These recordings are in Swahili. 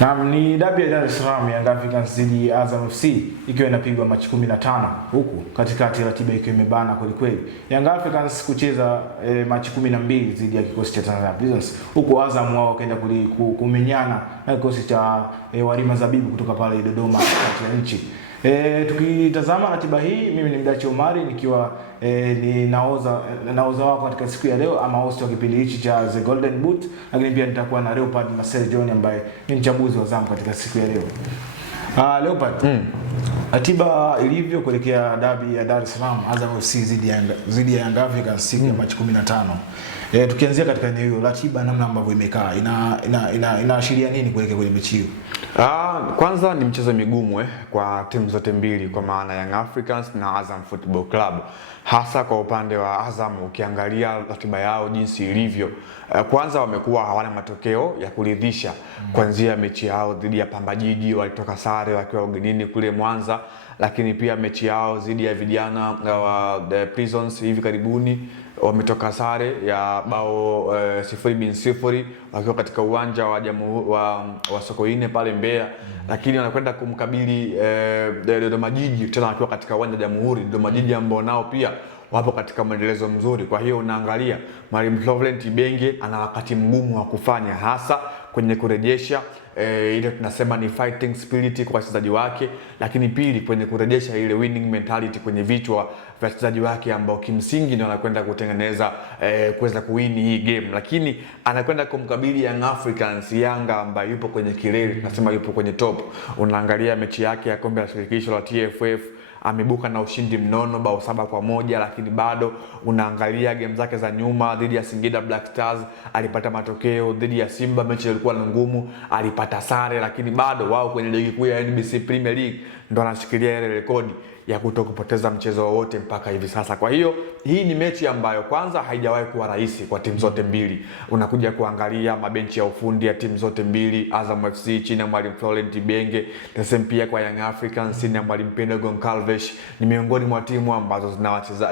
Naam, ni dabi ya Dar es Salaam ya Africans dhidi ya Azam FC ikiwa inapigwa Machi 15 huku katikati ratiba ikiwa imebana kweli kweli. Young Africans kucheza Machi 12 dhidi ya kikosi cha Tanzania Prisons, huku Azam wao wakaenda kumenyana na kikosi cha Warima Zabibu kutoka pale Dodoma kati ya nchi. Tukitazama ratiba hii, mimi ni Mdachi Omari nikiwa ni naoza wako katika siku ya leo ama host wa kipindi hichi cha The Golden Boot, lakini pia nitakuwa na Leopard Marcel John ambaye ni mchambuzi wa zamu katika siku ya leo. Leopard, ratiba ilivyo kuelekea dabi ya Dar es Salaam Azam FC dhidi ya Young Africans siku ya Machi 15. Tukianzia katika eneo hilo, ratiba namna ambavyo imekaa inaashiria nini kuelekea kwenye mechi hiyo? Kwanza ni mchezo migumu kwa timu zote mbili, kwa maana Young Africans na Azam Football Club. Hasa kwa upande wa Azam, ukiangalia ratiba yao jinsi ilivyo, kwanza wamekuwa hawana matokeo ya kuridhisha kuanzia mechi yao dhidi ya Pamba Jiji, walitoka sare wakiwa ugenini kule Mwanza, lakini pia mechi yao dhidi ya vijana wa Prisons hivi karibuni wametoka sare ya bao 0-0 wakiwa katika uwanja wa Sokoine pale Mbeya. Lakini wanakwenda kumkabili Dodoma Jiji tena wakiwa katika uwanja wa Jamhuri, Dodoma Jiji ambao nao pia wapo katika mwendelezo mzuri. Kwa hiyo unaangalia Mwalimu Florent Ibenge ana wakati mgumu wa kufanya, hasa kwenye kurejesha ile tunasema ni fighting spirit kwa wachezaji wake, lakini pili kwenye kurejesha ile winning mentality kwenye vichwa vya wachezaji wake ambao kimsingi ndio wanakwenda kutengeneza kuweza kuwini hii game. Lakini anakwenda kumkabili Young Africans, Yanga ambaye yupo kwenye kilele, tunasema yupo kwenye top. Unaangalia mechi yake ya kombe la shirikisho la TFF, amebuka na ushindi mnono bao 7-1, lakini bado unaangalia game zake za nyuma dhidi ya Singida Black Stars alipata matokeo, dhidi ya Simba mechi ilikuwa ngumu alipata sare, lakini bado wao kwenye ligi kuu ya NBC Premier League ndo anashikilia ile rekodi ya kutokupoteza mchezo wowote mpaka hivi sasa. Kwa hiyo hii ni mechi ambayo kwanza haijawahi kuwa rahisi kwa timu zote mbili. Unakuja kuangalia mabenchi ya ufundi ya timu zote mbili, Azam FC chini ya Mwalimu Florent Ibenge, the same pia kwa Young Africans chini ya Mwalimu Pendo Goncalves, ni miongoni mwa timu ambazo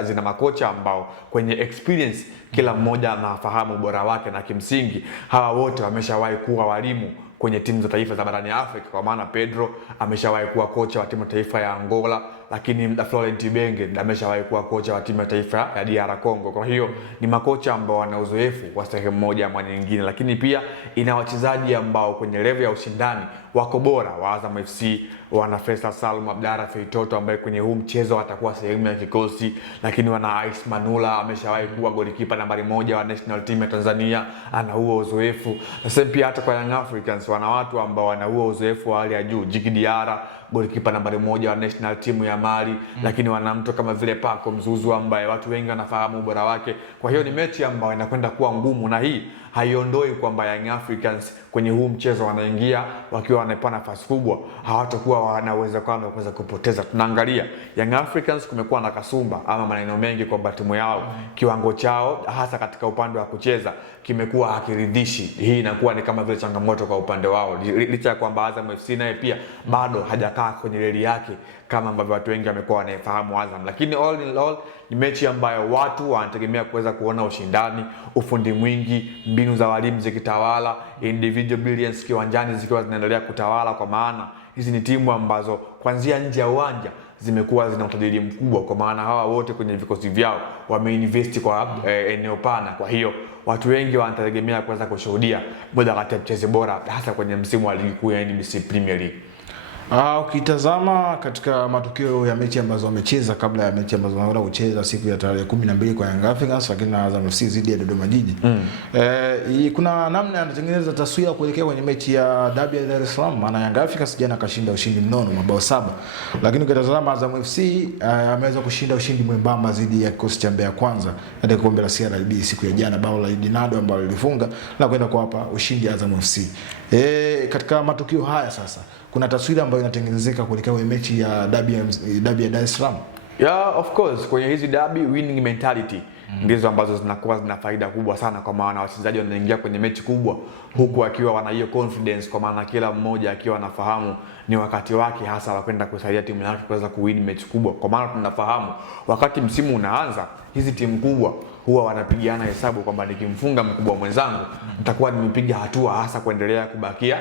zina makocha ambao kwenye experience kila mmoja anafahamu ubora wake, na kimsingi hawa wote wameshawahi kuwa walimu kwenye timu za taifa za barani Afrika, kwa maana Pedro ameshawahi kuwa kocha wa timu taifa ya Angola, lakini Florent Ibenge ameshawahi kuwa kocha wa timu ya taifa ya DR Congo. Kwa hiyo ni makocha ambao wana uzoefu kwa sehemu moja ama nyingine, lakini pia ina wachezaji ambao kwenye level ya ushindani wako bora. Wa Azam FC wana Faisal Salum Abdara Feitoto ambaye kwenye huu mchezo atakuwa sehemu ya kikosi, lakini wana Ais Manula ameshawahi kuwa golikipa nambari 1 wa national team ya Tanzania, ana huo uzoefu. Sasa pia hata kwa Young Africans wana watu ambao wana huo uzoefu wa hali ya juu, Djigui Diarra golikipa nambari 1 wa national team ya Mali, lakini wana mtu kama vile Paco Mzuzu ambaye watu wengi wanafahamu ubora wake. Kwa hiyo ni mechi ambayo inakwenda kuwa ngumu, na hii haiondoi kwamba Young Africans kwenye huu mchezo wanaingia wakiwa wanapata nafasi kubwa, hawatakuwa wanaweza kuweza kupoteza. Tunaangalia Young Africans kumekuwa na kasumba ama maneno mengi kwamba timu yao kiwango chao hasa katika upande wa kucheza kimekuwa hakiridhishi. Hii inakuwa ni kama vile changamoto kwa upande wao, licha ya kwamba Azam FC naye pia bado hajakaa kwenye reli yake kama ambavyo watu wengi wamekuwa wanafahamu Azam. Lakini all in all ni mechi ambayo watu wanategemea kuweza kuona ushindani, ufundi mwingi, mbinu za walimu zikitawala, individual brilliance kiwanjani zikiwa zinaendelea kutawala, kwa maana hizi ni timu ambazo kuanzia nje ya uwanja zimekuwa zina utajiri mkubwa, kwa maana hawa wote kwenye vikosi vyao wameinvest kwa eneo pana. Kwa hiyo watu wengi wanategemea kuweza kushuhudia moja kati ya mchezo bora hasa kwenye msimu wa ligi kuu ya NBC Premier League. Ukitazama katika matokeo ya mechi ambazo wamecheza kabla ya mechi ambazo wanaenda kucheza siku ya tarehe 12 kwa Young Africans lakini na Azam FC dhidi ya Dodoma Jiji, kuna namna anatengeneza taswira kuelekea kwenye mechi ya dabi ya Dar es Salaam. Maana Young Africans jana kashinda ushindi mnono mabao 7, lakini ukitazama Azam FC ameweza kushinda ushindi mwembamba dhidi ya kikosi cha Mbeya Kwanza katika kombe la CRDB siku ya jana, bao la Idinado ambalo lilifunga na kwenda kuwapa ushindi Azam FC. Katika matokeo haya sasa kuna taswira ambayo inatengenezeka kuelekea kwenye mechi ya dabi ya Dar es Salaam. Yeah, of course kwenye hizi dabi winning mentality ndizo ambazo zinakuwa zina faida kubwa sana, kwa maana wachezaji wanaingia kwenye mechi kubwa huku akiwa wana hiyo confidence, kwa maana kila mmoja akiwa anafahamu ni wakati wake hasa wa kwenda kusaidia timu yake kuweza kuwin mechi kubwa. Kwa maana tunafahamu wakati msimu unaanza hizi timu kubwa huwa wanapigiana hesabu kwamba nikimfunga mkubwa mwenzangu nitakuwa nimepiga hatua, hasa kuendelea kubakia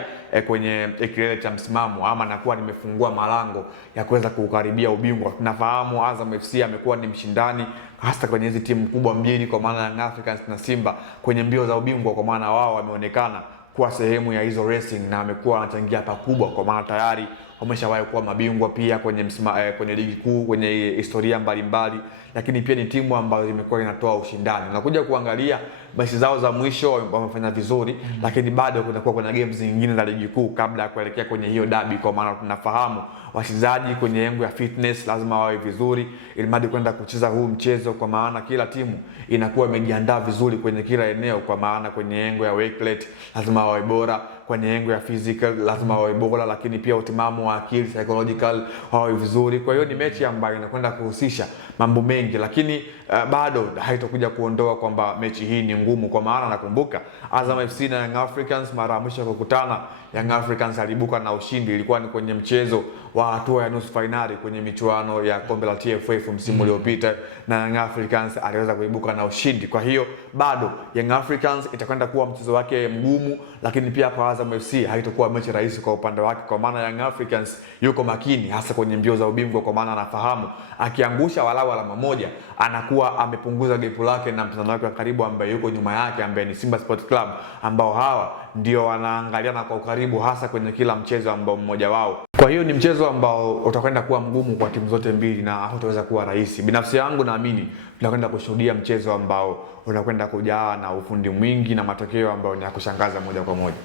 kwenye kilele cha msimamo, ama nakuwa nimefungua malango ya kuweza kukaribia ubingwa. Tunafahamu Azam FC amekuwa ni mshindani hasa kwenye hizi timu kubwa mbili, kwa maana Young Africans na Simba kwenye mbio za ubingwa, kwa maana wao wameonekana kuwa sehemu ya hizo racing na amekuwa anachangia pakubwa, kwa maana tayari wameshawahi kuwa mabingwa pia kwenye ligi kuu, kwenye historia mbalimbali, lakini pia ni timu ambayo imekuwa inatoa ushindani. Unakuja kuangalia mechi zao za mwisho wamefanya vizuri, lakini bado kunakuwa kuna games zingine za ligi kuu kabla ya kuelekea kwenye hiyo derby, kwa maana tunafahamu wachezaji kwenye yengo ya fitness lazima wawe vizuri ili hadi kwenda kucheza huu mchezo, kwa maana kila timu inakuwa imejiandaa vizuri kwenye kila eneo, kwa maana kwenye yengo ya work rate lazima wawe bora, kwenye yengo ya physical lazima wawe bora, lakini pia utimamu wa akili psychological wawe vizuri. Kwa hiyo ni mechi ambayo inakwenda kuhusisha mambo mengi, lakini bado haitakuja kuondoa kwamba mechi hii ni ngumu, kwa maana nakumbuka Azam FC na Young Africans mara ya mwisho kukutana, Young Africans alibuka na ushindi, ilikuwa ni kwenye mchezo wa hatua ya nusu finali kwenye michuano ya kombe la TFF msimu uliopita, na Young Africans aliweza kuibuka na ushindi. Kwa hiyo bado Young Africans itakwenda kuwa mchezo wake mgumu, lakini pia kwa Azam FC haitakuwa mechi rahisi kwa upande wake, kwa maana Young Africans yuko makini hasa kwenye mbio za ubingwa, kwa maana anafahamu akiangusha walau alama moja anakuwa amepunguza gap lake na mpinzani wake wa karibu ambaye yuko nyuma yake, ambaye ni Simba Sports Club, ambao hawa ndio wanaangaliana kwa ukaribu hasa kwenye kila mchezo ambao mmoja wao. Kwa hiyo ni mchezo ambao utakwenda kuwa mgumu kwa timu zote mbili na hautaweza kuwa rahisi. Binafsi yangu naamini tunakwenda kushuhudia mchezo ambao unakwenda kujaa na ufundi mwingi na matokeo ambayo ni ya kushangaza moja kwa moja.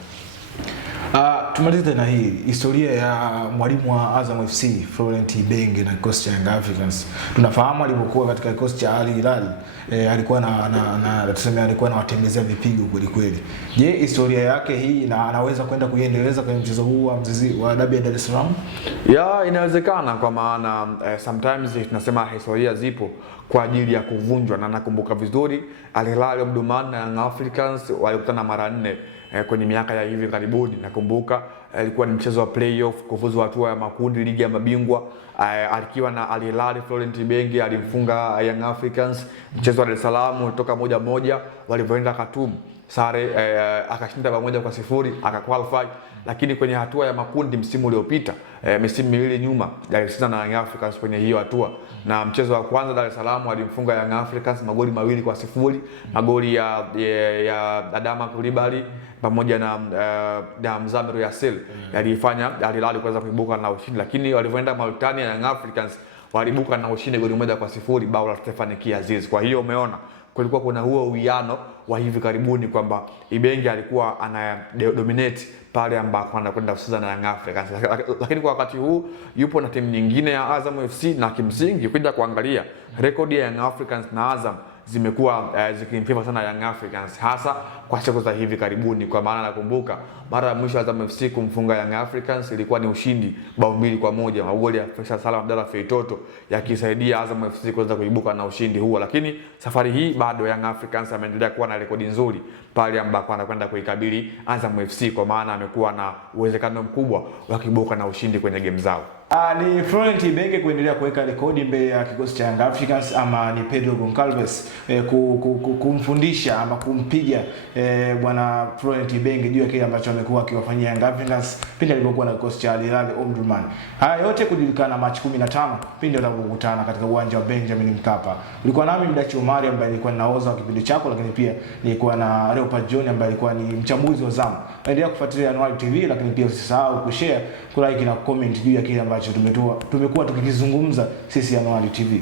Tumalize na hii historia ya mwalimu wa Azam FC Florent Ibenge na kikosi cha Young Africans. Tunafahamu alipokuwa katika kikosi cha Al Hilal alikuwa alikuwa anawatembezea vipigo kweli kweli. Je, historia yake hii na anaweza kwenda kuiendeleza kwenye mchezo huu wa mzizi wa Derby ya Dar es Salaam? Ya, inawezekana, kwa maana sometimes tunasema historia zipo kwa ajili ya kuvunjwa, na nakumbuka vizuri Al Hilal Omdurman na Young Africans walikutana mara 4 kwenye miaka ya hivi karibuni. Nakumbuka ilikuwa ni mchezo wa playoff kufuzu hatua ya makundi ligi ya mabingwa, alikiwa na Al Hilal Florent Ibenge alimfunga Young Africans. Mchezo wa Dar es Salaam ulitoka 1-1, walipoenda Khartoum sare akashinda 1-0 akaqualify, lakini kwenye hatua ya makundi msimu uliopita misimu miwili nyuma alicheza na Young Africans kwenye hiyo hatua, na mchezo wa kwanza Dar es Salaam alimfunga Young Africans magoli 2-0, magoli ya Adama Coulibaly pamoja na Mzamiru Yassir yalifanya Al Hilal kuweza kuibuka na ushindi, lakini walivyoenda Mauritania Young Africans walibuka na ushindi goli 1-0, bao la Stefan Kiaziz. Kwa hiyo umeona kulikuwa kuna huo uwiano wa hivi karibuni kwamba Ibenge alikuwa ana dominate pale ambako anakwenda kucheza na Young Africans, lakini kwa wakati huu yupo na timu nyingine ya Azam FC, na kimsingi ukija kuangalia rekodi ya Young Africans na Azam zimekuwa zikimfavor sana Young Africans hasa kwa siku za hivi karibuni, kwa maana nakumbuka mara ya mwisho Azam FC kumfunga Young Africans ilikuwa ni ushindi bao 2-1, magoli ya Faisal Salum Abdalla Feitoto yakisaidia Azam FC kuweza kuibuka na ushindi huo. Lakini safari hii bado Young Africans ameendelea kuwa na rekodi nzuri pale ambako anakwenda kuikabili Azam FC, kwa maana amekuwa na uwezekano mkubwa wa kuibuka na ushindi kwenye game zao. Ni Florent Ibenge kuendelea kuweka rekodi mbele ya kikosi cha Young Africans, ama ni Pedro Goncalves kumfundisha ama kumpiga bwana Florent Ibenge juu ya kile ambacho amekuwa akiwafanyia Young Africans pindi alipokuwa na kikosi cha Al Hilal Omdurman. Haya yote kujulikana Machi 15 pindi watakapokutana katika uwanja wa Benjamin Mkapa. Ulikuwa nami Mdachi Omari ambaye nilikuwa ninaoza kipindi chako, lakini pia nilikuwa na Leopard John ambaye alikuwa ni mchambuzi wa zamu. Endelea kufuatilia Anuari TV, lakini pia usisahau kushare, kulike na comment juu ya kile ambacho tumekuwa tukikizungumza sisi Anuari TV.